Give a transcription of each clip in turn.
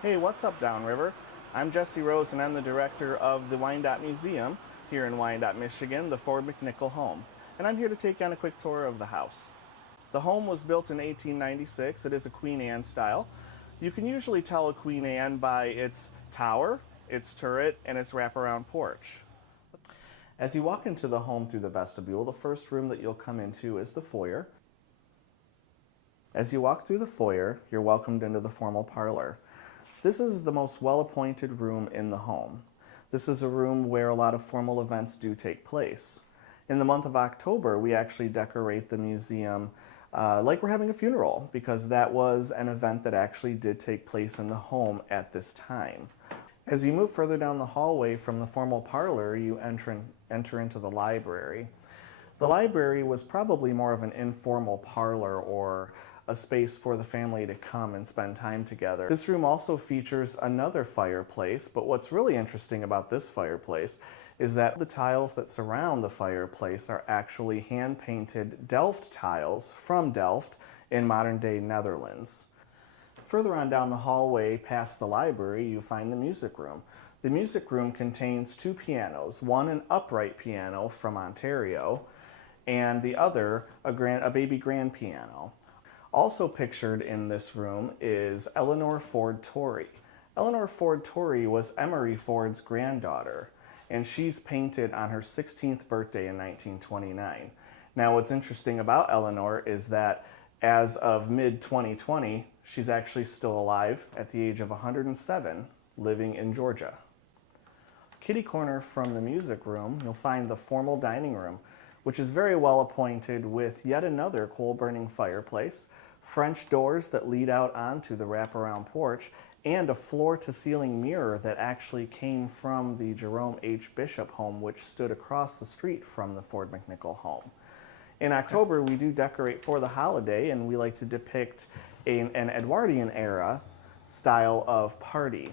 Hey, what's up, Downriver? I'm Jesse Rose, and I'm the director of the Wyandotte Museum here in Wyandotte, Michigan, the Ford McNichol home. And I'm here to take on a quick tour of the house. The home was built in 1896. It is a Queen Anne style. You can usually tell a Queen Anne by its tower, its turret, and its wraparound porch. As you walk into the home through the vestibule, the first room that you'll come into is the foyer. As you walk through the foyer, you're welcomed into the formal parlor. This is the most well-appointed room in the home. This is a room where a lot of formal events do take place. In the month of October, we actually decorate the museum like we're having a funeral, because that was an event that actually did take place in the home at this time. As you move further down the hallway from the formal parlor, you enter into the library. The library was probably more of an informal parlor or a space for the family to come and spend time together. This room also features another fireplace, but what's really interesting about this fireplace is that the tiles that surround the fireplace are actually hand-painted Delft tiles from Delft in modern-day Netherlands. Further on down the hallway past the library, you find the music room. The music room contains two pianos, one an upright piano from Ontario, and the other a baby grand piano. Also pictured in this room is Eleanor Ford Torrey. Eleanor Ford Torrey was Emery Ford's granddaughter, and she's painted on her 16th birthday in 1929. Now, what's interesting about Eleanor is that as of mid-2020, she's actually still alive at the age of 107, living in Georgia. Kitty corner from the music room, you'll find the formal dining room, which is very well appointed with yet another coal-burning fireplace, French doors that lead out onto the wraparound porch, and a floor-to-ceiling mirror that actually came from the Jerome H. Bishop home, which stood across the street from the Ford McNichol home. In October, we do decorate for the holiday, and we like to depict an Edwardian era style of party.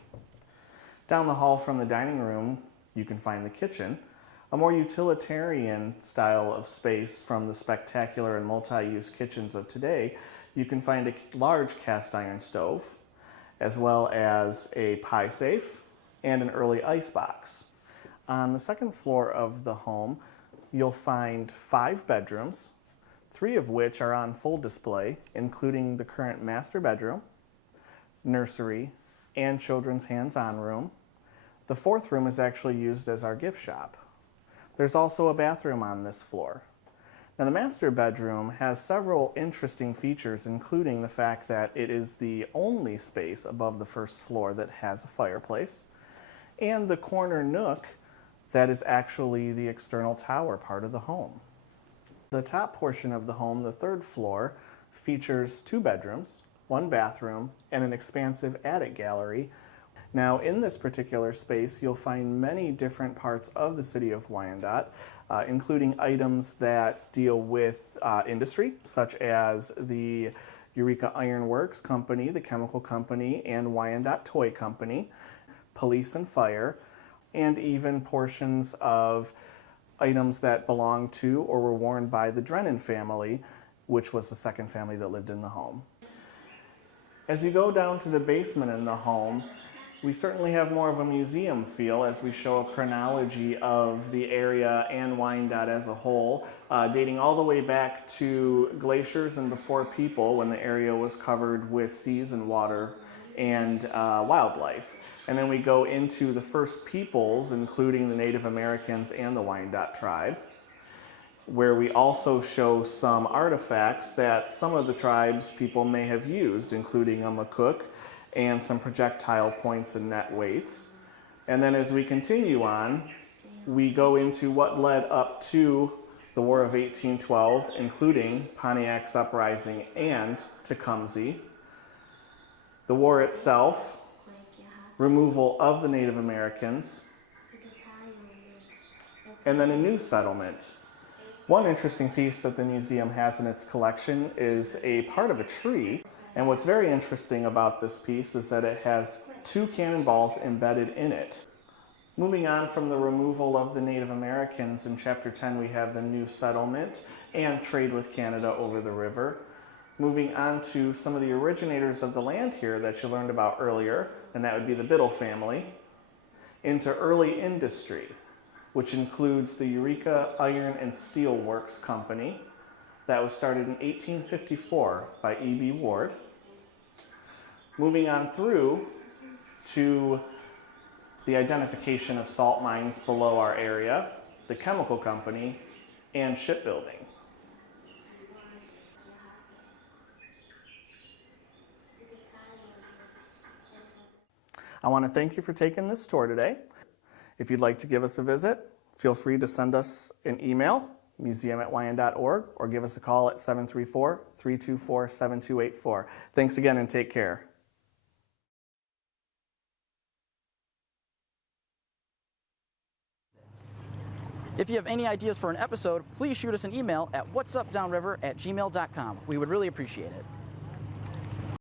Down the hall from the dining room, you can find the kitchen, a more utilitarian style of space from the spectacular and multi-use kitchens of today. You can find a large cast iron stove, as well as a pie safe and an early ice box. On the second floor of the home, you'll find 5 bedrooms, 3 of which are on full display, including the current master bedroom, nursery, and children's hands-on room. The 4th room is actually used as our gift shop. There's also a bathroom on this floor. Now, the master bedroom has several interesting features, including the fact that it is the only space above the first floor that has a fireplace, and the corner nook that is actually the external tower part of the home. The top portion of the home, the 3rd floor, features 2 bedrooms, 1 bathroom, and an expansive attic gallery. Now, in this particular space, you'll find many different parts of the city of Wyandotte, including items that deal with industry, such as the Eureka Iron Works Company, the chemical company, and Wyandotte Toy Company, police and fire, and even portions of items that belonged to or were worn by the Drennan family, which was the second family that lived in the home. As you go down to the basement in the home, we certainly have more of a museum feel as we show a chronology of the area and Wyandotte as a whole, dating all the way back to glaciers and before people, when the area was covered with seas and water and wildlife. And then we go into the first peoples, including the Native Americans and the Wyandotte tribe, where we also show some artifacts that some of the tribes people may have used, including a McCook and some projectile points and net weights. And then as we continue on, we go into what led up to the War of 1812, including Pontiac's uprising and Tecumseh, the war itself, removal of the Native Americans, and then a new settlement. One interesting piece that the museum has in its collection is a part of a tree. And what's very interesting about this piece is that it has 2 cannonballs embedded in it. Moving on from the removal of the Native Americans, in Chapter 10 we have the new settlement and trade with Canada over the river. Moving on to some of the originators of the land here that you learned about earlier, and that would be the Biddle family, into early industry, which includes the Eureka Iron and Steel Works Company that was started in 1854 by E.B. Ward. Moving on through to the identification of salt mines below our area, the chemical company, and shipbuilding. I want to thank you for taking this tour today. If you'd like to give us a visit, feel free to send us an email, museum@wyandotte.org, or give us a call at 734-324-7284. Thanks again and take care. If you have any ideas for an episode, please shoot us an email at whatsupdownriver@gmail.com. We would really appreciate it.